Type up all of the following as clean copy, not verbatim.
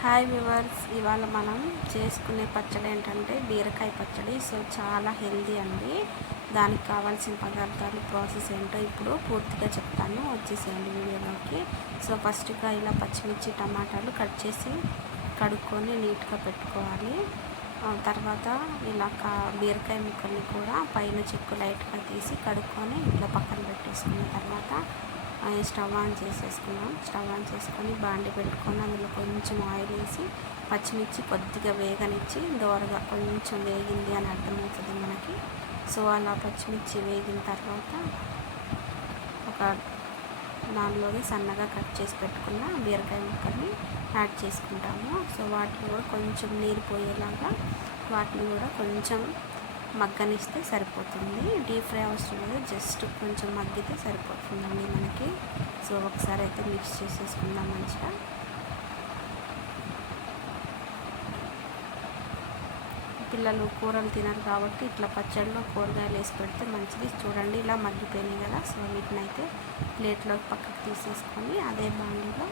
Hi viewers, ఇవాళ మనం చేసుకునే పచ్చడి ఏంటంటే బీరకాయ పచ్చడి. సో చాలా హెల్దీ అండి. దానికి కావాల్సిన పదార్థాలు, ప్రాసెస్ ఏంటో ఇప్పుడు పూర్తిగా చెప్తాను. వచ్చేసేయండి వీడియోలోకి. సో ఫస్ట్గా ఇలా పచ్చిమిర్చి, టమాటాలు కట్ చేసి కడుక్కొని నీట్గా పెట్టుకోవాలి. తర్వాత ఇలా బీరకాయ ముక్కల్ని కూడా పైన చెక్కు లైట్గా తీసి కడుక్కొని ఇట్లా పక్కన పెట్టేసుకున్న తర్వాత స్టవ్ ఆన్ చేసేసుకున్నాం. స్టవ్ ఆన్ చేసుకొని బాండి పెట్టుకొని అందులో కొంచెం ఆయిల్ వేసి పచ్చిమిర్చి కొద్దిగా వేగనిచ్చి దోరగా కొంచెం వేగింది అని అర్థమవుతుంది మనకి. సో అలా పచ్చిమిర్చి వేగిన తర్వాత ఒక దానిలోనే సన్నగా కట్ చేసి పెట్టుకున్న బీరకాయ ముక్కల్ని యాడ్ చేసుకుంటాము. సో వాటిని కూడా కొంచెం నీరు పోయేలాగా వాటిని కూడా కొంచెం మగ్గనిస్తే సరిపోతుంది. డీప్ ఫ్రై అవసరం లేదు, జస్ట్ కొంచెం మగ్గితే సరిపోతుందండి మనకి. సో ఒకసారి అయితే మిక్స్ చేసేసుకుందాం మంచిగా. పిల్లలు కూరలు తినరు కాబట్టి ఇట్లా పచ్చడిలో కూరగాయలు వేసి పెడితే మంచిది. చూడండి ఇలా మగ్గిపోయినాయి కదా. సో వీటిని అయితే ప్లేట్లోకి పక్కకు తీసేసుకొని అదే బాండీలో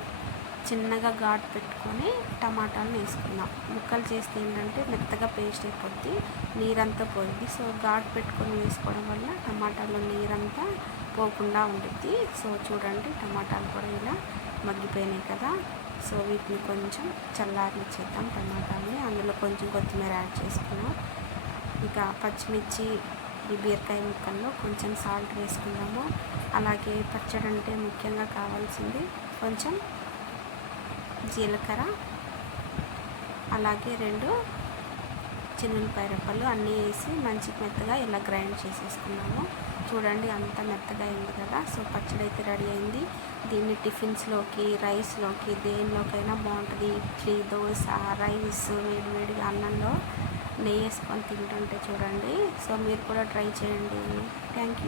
చిన్నగా ఘాటు పెట్టుకొని టమాటాలను వేసుకుందాం. ముక్కలు చేస్తే ఏంటంటే మెత్తగా పేస్ట్ అయిపోద్ది, నీరంతా పోయింది. సో ఘాటు పెట్టుకొని వేసుకోవడం వల్ల టమాటాలో నీరంతా పోకుండా ఉంటుంది. సో చూడండి టమాటాలు కూడా ఇలా మగ్గిపోయినాయి కదా. సో వీటిని కొంచెం చల్లారనిచ్చేద్దాం టమాటాలని. అందులో కొంచెం కొత్తిమీర యాడ్ చేసుకున్నాం. ఇక పచ్చిమిర్చి, ఈ బీరకాయ ముక్కల్లో కొంచెం సాల్ట్ వేసుకున్నాము. అలాగే పచ్చడి అంటే ముఖ్యంగా కావాల్సింది కొంచెం జీలకర్ర, అలాగే 2 చిన్నులపాయ రెప్పలు అన్నీ వేసి మంచి మెత్తగా ఇలా గ్రైండ్ చేసేసుకున్నాము. చూడండి అంత మెత్తగా అయింది కదా. సో పచ్చడి అయితే రెడీ అయింది. దీన్ని టిఫిన్స్లోకి, రైస్లోకి, దేనిలోకైనా బాగుంటుంది. ఇడ్లీ, దోశ, రైస్, వేడివేడిగా అన్నంలో నెయ్యి వేసుకొని తింటుంటే చూడండి. సో మీరు కూడా ట్రై చేయండి. Thank you.